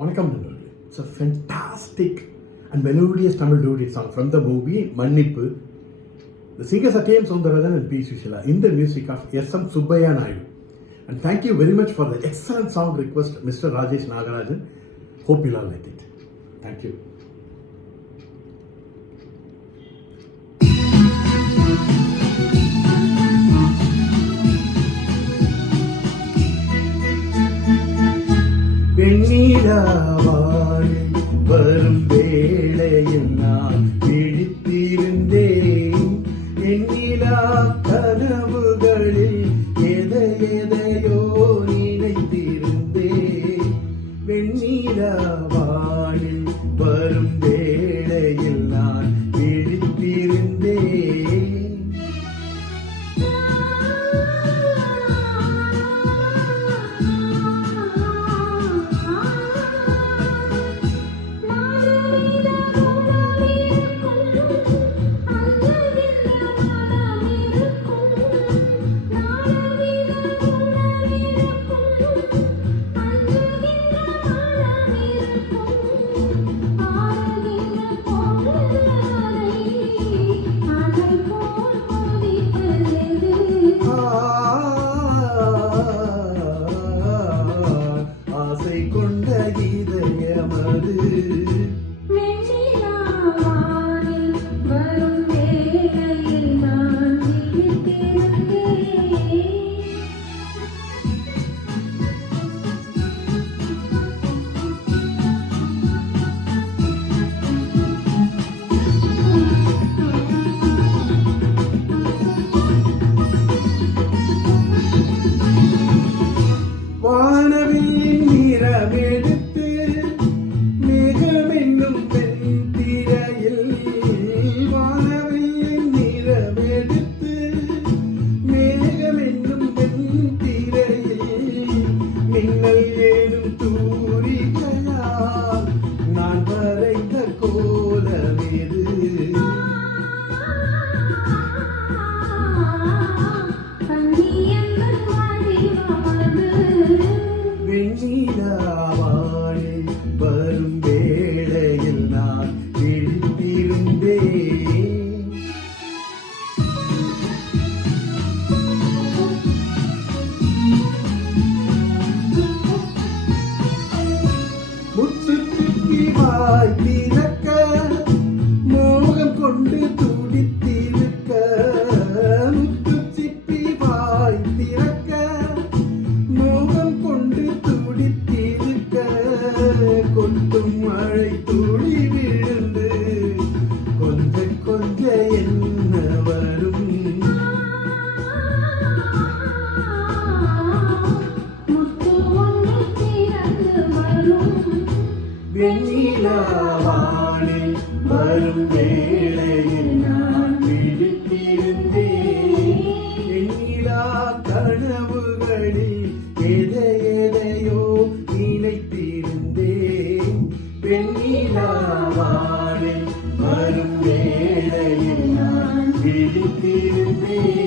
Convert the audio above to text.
வணக்கம் நண்பர்களே. It's a fantastic and melodious Tamil duet song from the movie மன்னிப்பு. The singers are T.M. Soundararajan and P. Sushila in the music of S.M. Subbaiah Naidu. And thank you very much for the excellent song request, Mr. Rajesh Nagarajan. Hope you'll all like it. Thank you. வெண்ணிலாவானில் வரும் வேளையில் நான் விழித்திருந்தேன். எண்ணிலா கனவுகளில் எதையோ நினைத்திருந்தேன். வெண்ணிலாவானில் வரும் வேளையில் நான் விழித்திருந்தேன். ஆசை கொண்ட இதயமது வெண்ணிலாவானில் வரும் வேளையில் நான் விழித்திருந்தேன். வானவில்லின் நிறமெடுத்து மேகமென்னும் வெண்திரையில், வானவில்லின் நிறமெடுத்து மேகமென்னும் வெண்திரையில், மின்னல் ஏனும் தூரிகையால் நான் வரைந்த கோலமெது. வெண்ணிலாவானில் வரும் வேளையில் நான் விழித்திருந்தேன். முத்து துப்பி வாய் திறக்க மோகம் கொண்டு துடித்திருக்க, முத்து சிப்பி வாய் திறக்க மோகம் கொண்டு துடித்திருக்க, கொட்டும் மழை துளி விழுந்து கொஞ்ச கொஞ்ச என்ன வரும். முத்து ஒன்று திறந்து வரும். வெண்ணிலாவானில் வரும் வேளையில் நான் விழித்திருந்தேன். வெண்ணிலா கனவுகளில் எதையோ நினைத்திருந்தேன். வெண்ணிலாவானில் வரும் வேளையில் நான் விழித்திருந்தேன்.